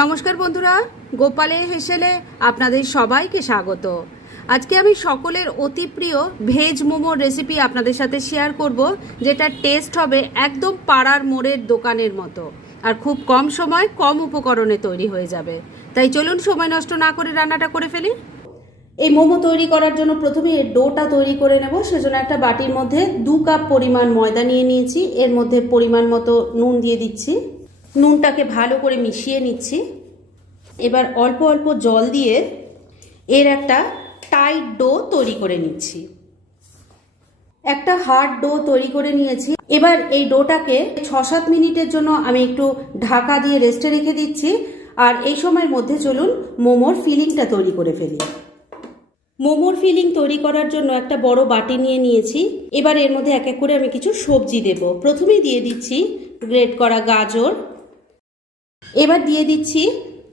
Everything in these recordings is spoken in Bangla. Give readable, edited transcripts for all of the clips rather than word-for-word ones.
নমস্কার বন্ধুরা, গোপালে হেসেলে আপনাদের সবাইকে স্বাগত। আজকে আমি সকলের অতি প্রিয় ভেজ মোমোর রেসিপি আপনাদের সাথে শেয়ার করব, যেটা টেস্ট হবে একদম পাড়ার মোড়ের দোকানের মতো আর খুব কম সময় কম উপকরণে তৈরি হয়ে যাবে। তাই চলুন সময় নষ্ট না করে রান্নাটা করে ফেলি। এই মোমো তৈরি করার জন্য প্রথমে এর ডোটা তৈরি করে নেব। সেজন্য একটা বাটির মধ্যে 2 কাপ পরিমাণ ময়দা নিয়ে নিয়েছি। এর মধ্যে পরিমাণ মতো নুন দিয়ে দিচ্ছি। নুনটাকে ভালো করে মিশিয়ে নিচ্ছি। এবার অল্প অল্প জল দিয়ে এর একটা টাইট ডো তৈরি করে নিচ্ছি। একটা হার্ড ডো তৈরি করে নিয়েছি। এবার এই ডোটাকে 6-7 মিনিটের জন্য আমি একটু ঢাকা দিয়ে রেস্টে রেখে দিচ্ছি। আর এই সময়ের মধ্যে চলুন মোমোর ফিলিংটা তৈরি করে ফেলি। মোমোর ফিলিং তৈরি করার জন্য একটা বড় বাটি নিয়ে নিয়েছি। এবার এর মধ্যে এক এক করে আমি কিছু সবজি দেব। প্রথমেই দিয়ে দিচ্ছি গ্রেট করা গাজর। এবার দিয়ে দিচ্ছি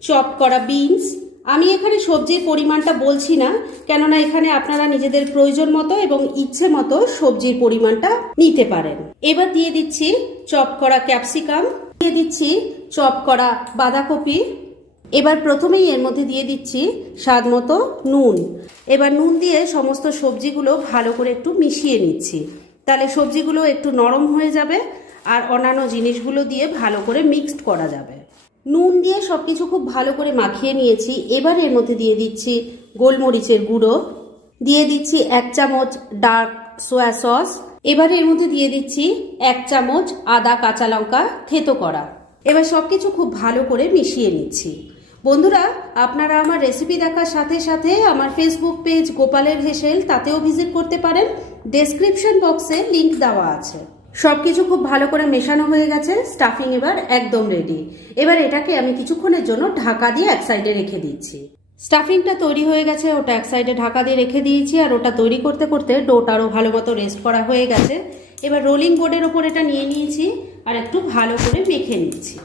চপ করা বিনস। আমি এখানে সবজির পরিমাণটা বলছি না, কেননা এখানে আপনারা নিজেদের প্রয়োজন মতো এবং ইচ্ছে মতো সবজির পরিমাণটা নিতে পারেন। এবার দিয়ে দিচ্ছি চপ করা ক্যাপসিকাম, দিয়ে দিচ্ছি চপ করা বাঁধাকপি। এবার প্রথমেই এর মধ্যে দিয়ে দিচ্ছি স্বাদ মতো নুন। এবার নুন দিয়ে সমস্ত সবজিগুলো ভালো করে একটু মিশিয়ে নিচ্ছি। তাহলে সবজিগুলো একটু নরম হয়ে যাবে আর অন্যান্য জিনিসগুলো দিয়ে ভালো করে মিক্সড করা যাবে। নুন দিয়ে সব কিছু খুব ভালো করে মাখিয়ে নিয়েছি। এবার এর মধ্যে দিয়ে দিচ্ছি গোলমরিচের গুঁড়ো, দিয়ে দিচ্ছি 1 চামচ ডার্ক সোয়া সস। এবার এর মধ্যে দিয়ে দিচ্ছি 1 চামচ আদা কাঁচা লঙ্কা থেতো করা। এবার সব কিছু খুব ভালো করে মিশিয়ে নিচ্ছি। বন্ধুরা, আপনারা আমার রেসিপি দেখার সাথে সাথে আমার ফেসবুক পেজ গোপালের হেসেল, তাতেও ভিজিট করতে পারেন। ডেসক্রিপশন বক্সে লিংক দেওয়া আছে। সবকিছু খুব ভালো করে মেশানো হয়ে গেছে। স্টাফিং এবার একদম রেডি। এবার এটাকে আমি কিছুক্ষণের জন্য ঢাকা দিয়ে এক সাইডে রেখে দিচ্ছি। স্টাফিংটা তৈরি হয়ে গেছে, ওটা এক সাইডে ঢাকা দিয়ে রেখে দিয়েছি। আর ওটা তৈরি করতে করতে ডোটারও ভালো মতো রেস্ট করা হয়ে গেছে। এবার রোলিং বোর্ডের ওপর এটা নিয়ে নিয়েছি আর একটু ভালো করে মেখে নিচ্ছি।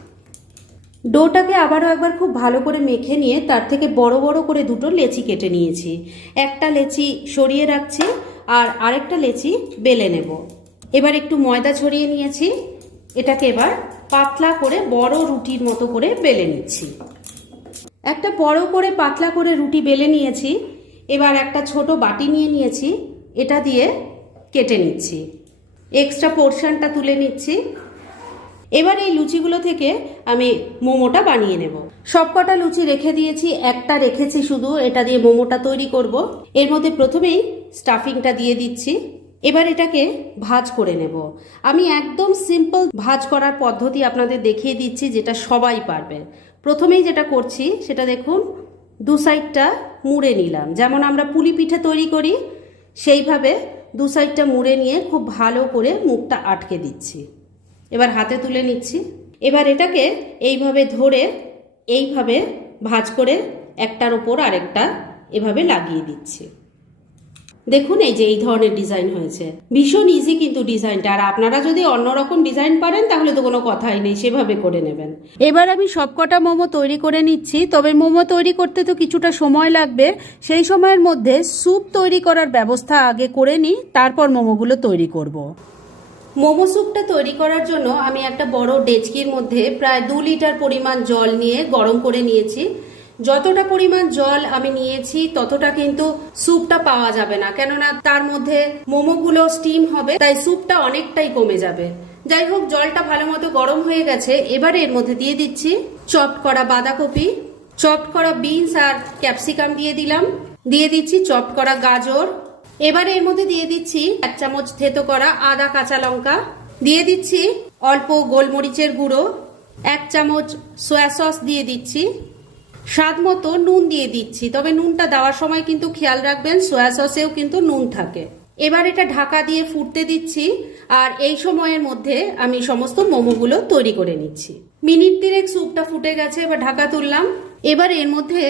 ডোটাকে আবারও একবার খুব ভালো করে মেখে নিয়ে তার থেকে বড় বড় করে 2টো লেচি কেটে নিয়েছি। একটা লেচি সরিয়ে রাখছি আর আরেকটা লেচি বেলে নেব। এবার একটু ময়দা ছড়িয়ে নিয়েছি। এটাকে এবার পাতলা করে বড় রুটির মতো করে বেলে নিচ্ছি। একটা বড় করে পাতলা করে রুটি বেলে নিয়েছি। এবার একটা ছোট বাটি নিয়ে নিয়েছি, এটা দিয়ে কেটে নিচ্ছি। এক্সট্রা পোর্শনটা তুলে নিচ্ছি। এবার এই লুচিগুলো থেকে আমি মোমোটা বানিয়ে নেব। সবকটা লুচি রেখে দিয়েছি, একটা রেখেছি শুধু, এটা দিয়ে মোমোটা তৈরি করব। এর মধ্যে প্রথমেই স্টাফিংটা দিয়ে দিচ্ছি। এবার এটাকে ভাজ করে নেব। আমি একদম সিম্পল ভাজ করার পদ্ধতি আপনাদের দেখিয়ে দিচ্ছি, যেটা সবাই পারবে। প্রথমেই যেটা করছি সেটা দেখুন, 2 সাইডটা মুড়ে নিলাম। যেমন আমরা পুলি পিঠে তৈরি করি সেইভাবে 2 সাইডটা মুড়ে নিয়ে খুব ভালো করে মুখটা আটকে দিচ্ছি। এবার হাতে তুলে নিচ্ছি। এবার এটাকে এইভাবে ধরে এইভাবে ভাঁজ করে একটার ওপর আরেকটা এভাবে লাগিয়ে দিচ্ছি। দেখুন, এই যে এই ধরনের ডিজাইন হয়েছে। ভীষণ ইজি কিন্তু ডিজাইনটা। আর আপনারা যদি অন্যরকম ডিজাইন পারেন তাহলে তো কোনো কথাই নেই, সেভাবে করে নেবেন। এবার আমি সবকটা মোমো তৈরি করে নিচ্ছি। তবে মোমো তৈরি করতে তো কিছুটা সময় লাগবে। সেই সময়ের মধ্যে স্যুপ তৈরি করার ব্যবস্থা আগে করে নিই, তারপর মোমোগুলো তৈরি করব। মোমো স্যুপটা তৈরি করার জন্য আমি একটা বড় ডেচকির মধ্যে প্রায় 2 লিটার পরিমাণ জল নিয়ে গরম করে নিয়েছি। যতটা পরিমাণ জল আমি নিয়েছি ততটা কিন্তু স্যুপটা পাওয়া যাবে না, কেননা তার মধ্যে মোমোগুলো স্টিম হবে, তাই স্যুপটা অনেকটাই কমে যাবে। যাই হোক, জলটা ভালো মতো গরম হয়ে গেছে। এবারে এর মধ্যে দিয়ে দিচ্ছি চপড করা বাঁধাকপি, চপড করা বিনস আর ক্যাপসিকাম দিয়ে দিলাম। দিয়ে দিচ্ছি চপড করা গাজর। এবারে এর মধ্যে দিয়ে দিচ্ছি 1 চামচ থেতো করা আদা কাঁচা লঙ্কা। দিয়ে দিচ্ছি অল্প গোলমরিচের গুঁড়ো, 1 চামচ সয়া সস দিয়ে দিচ্ছি। স্বাদ মতো নুন দিয়ে দিচ্ছি, তবে নুনটা দেওয়ার সময় কিন্তু খেয়াল রাখবেন সয়া সসেও কিন্তু নুন থাকে। এবার এটা ঢাকা দিয়ে ফুটতে দিচ্ছি। আর এই সময়ের মধ্যে আমি সমস্ত মোমোগুলো তৈরি করে নিচ্ছি। মিনিট 3 স্যুপটা ফুটে গেছে, এবার ঢাকা তুললাম। এবার এর মধ্যে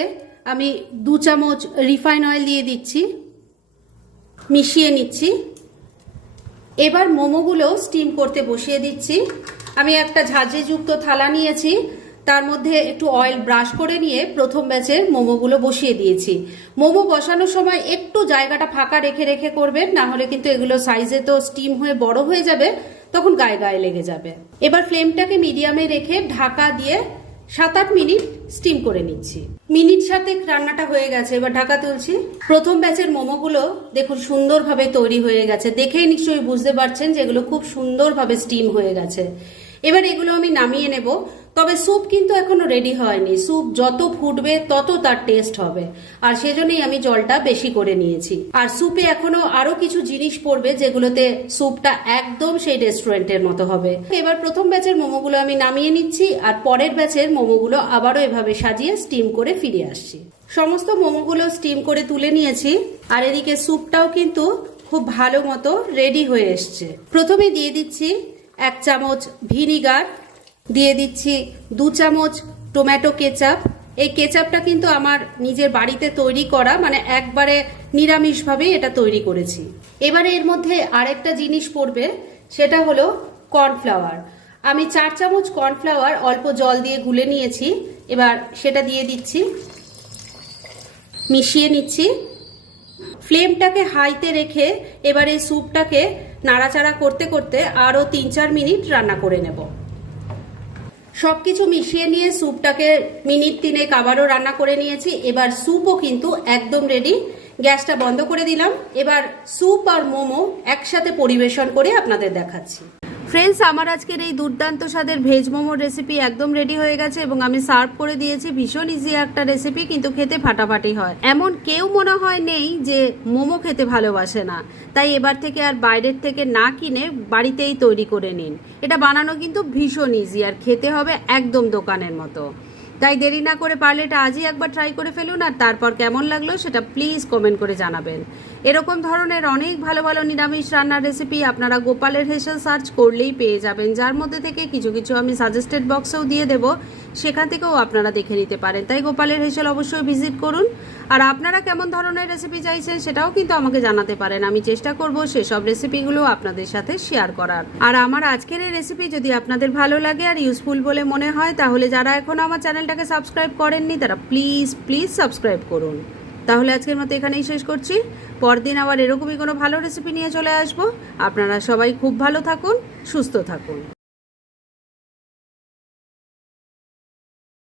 আমি 2 চামচ রিফাইন অয়েল দিয়ে দিচ্ছি, মিশিয়ে নিচ্ছি। এবার মোমোগুলো স্টিম করতে বসিয়ে দিচ্ছি। আমি একটা ঝাঁঝরিযুক্ত থালা নিয়েছি, তার মধ্যে একটু অয়েল ব্রাশ করে নিয়ে প্রথম ব্যাচের মোমোগুলো বসিয়ে দিয়েছি। মোমো বসানোর সময় একটু জায়গাটা ফাঁকা রেখে রেখে করবেন, না হলে কিন্তু এগুলো সাইজে তো স্টিম হয়ে বড় হয়ে যাবে, তখন গায়ে গায়ে লেগে যাবে। এবার ফ্লেমটাকে মিডিয়ামে রেখে ঢাকা দিয়ে 7-8 মিনিট স্টিম করে নিচ্ছি। মিনিট 7 রান্নাটা হয়ে গেছে, এবার ঢাকা তুলছি। প্রথম ব্যাচের মোমোগুলো দেখুন সুন্দরভাবে তৈরি হয়ে গেছে, দেখেই নিশ্চয়ই বুঝতে পারছেন যে এগুলো খুব সুন্দরভাবে স্টিম হয়ে গেছে। এবার এগুলো আমি নামিয়ে নেব। তবে স্যুপ কিন্তু এখনো রেডি হয়নি, স্যুপ যত ফুটবে তত তার টেস্ট হবে, আর সেজন্যই আমি জলটা বেশি করে নিয়েছি। আর স্যুপে এখনো আরো কিছু জিনিস পড়বে যেগুলোতে স্যুপটা একদম সেই রেস্টুরেন্টের মতো হবে। এবার প্রথম ব্যাচের মোমোগুলো আমি নামিয়ে নিচ্ছি, আর পরের ব্যাচের মোমোগুলো আবারও এভাবে সাজিয়ে স্টিম করে ফিরে আসছি। সমস্ত মোমোগুলো স্টিম করে তুলে নিয়েছি, আর এদিকে স্যুপটাও কিন্তু খুব ভালো মতো রেডি হয়ে এসছে। প্রথমে দিয়ে দিচ্ছি 1 চামচ ভিনিগার, দিয়ে দিচ্ছি 2 চামচ টমেটো কেচাপ। এই কেচাপটা কিন্তু আমার নিজের বাড়িতে তৈরি করা, মানে একবারে নিরামিষভাবেই এটা তৈরি করেছি। এবারে এর মধ্যে আরেকটা জিনিস পড়বে, সেটা হলো কর্নফ্লাওয়ার। আমি 4 চামচ কর্নফ্লাওয়ার অল্প জল দিয়ে গুলে নিয়েছি, এবার সেটা দিয়ে দিচ্ছি, মিশিয়ে নিচ্ছি। ফ্লেমটাকে হাইতে রেখে এবার এই স্যুপটাকে নাড়াচাড়া করতে করতে আরও 3-4 মিনিট রান্না করে নেব। সবকিছু মিশিয়ে নিয়ে স্যুপটাকে মিনিট 3 আবারও রান্না করে নিয়েছি। এবার স্যুপও কিন্তু একদম রেডি। গ্যাসটা বন্ধ করে দিলাম। এবার স্যুপ আর মোমো একসাথে পরিবেশন করে আপনাদের দেখাচ্ছি। ফ্রেন্ডস, আমার আজকের এই দুর্দান্ত স্বাদের ভেজ মোমোর রেসিপি একদম রেডি হয়ে গেছে এবং আমি সার্ভ করে দিয়েছি। ভীষণ ইজি একটা রেসিপি, কিন্তু খেতে ফাটাফাটি হয়। এমন কেউ মনে হয় নেই যে মোমো খেতে ভালোবাসে না। তাই এবার থেকে আর বাইরের থেকে না কিনে বাড়িতেই তৈরি করে নিন। এটা বানানো কিন্তু ভীষণ ইজি, আর খেতে হবে একদম দোকানের মতো। তাই দেরি না করে পারলে এটা আজই একবার ট্রাই করে ফেলুন, আর তারপর কেমন লাগলো সেটা প্লিজ কমেন্ট করে জানাবেন। এরকম ধরনের অনেক ভালো ভালো নিরামিষ রান্নার রেসিপি আপনারা গোপালের হেসেল সার্চ করলেই পেয়ে যাবেন, যার মধ্যে থেকে কিছু কিছু আমি সাজেস্টেড বক্সেও দিয়ে দেব, সেখান থেকেও আপনারা দেখে নিতে পারেন। তাই গোপালের হেসেল অবশ্যই ভিজিট করুন। আর আপনারা কেমন ধরনের রেসিপি চাইছেন সেটাও কিন্তু আমাকে জানাতে পারেন। আমি চেষ্টা করব সেসব রেসিপিগুলো আপনাদের সাথে শেয়ার করার। আর আমার আজকের এই রেসিপি যদি আপনাদের ভালো লাগে আর ইউজফুল বলে মনে হয়, তাহলে যারা এখন আমার চ্যানেলটাকে সাবস্ক্রাইব করেননি তারা প্লিজ সাবস্ক্রাইব করুন। তাহলে আজকের মতো এখানেই শেষ করছি। পরদিন আবার এরকমই কোনো ভালো রেসিপি নিয়ে চলে আসবো। আপনারা সবাই খুব ভালো থাকুন, সুস্থ থাকুন।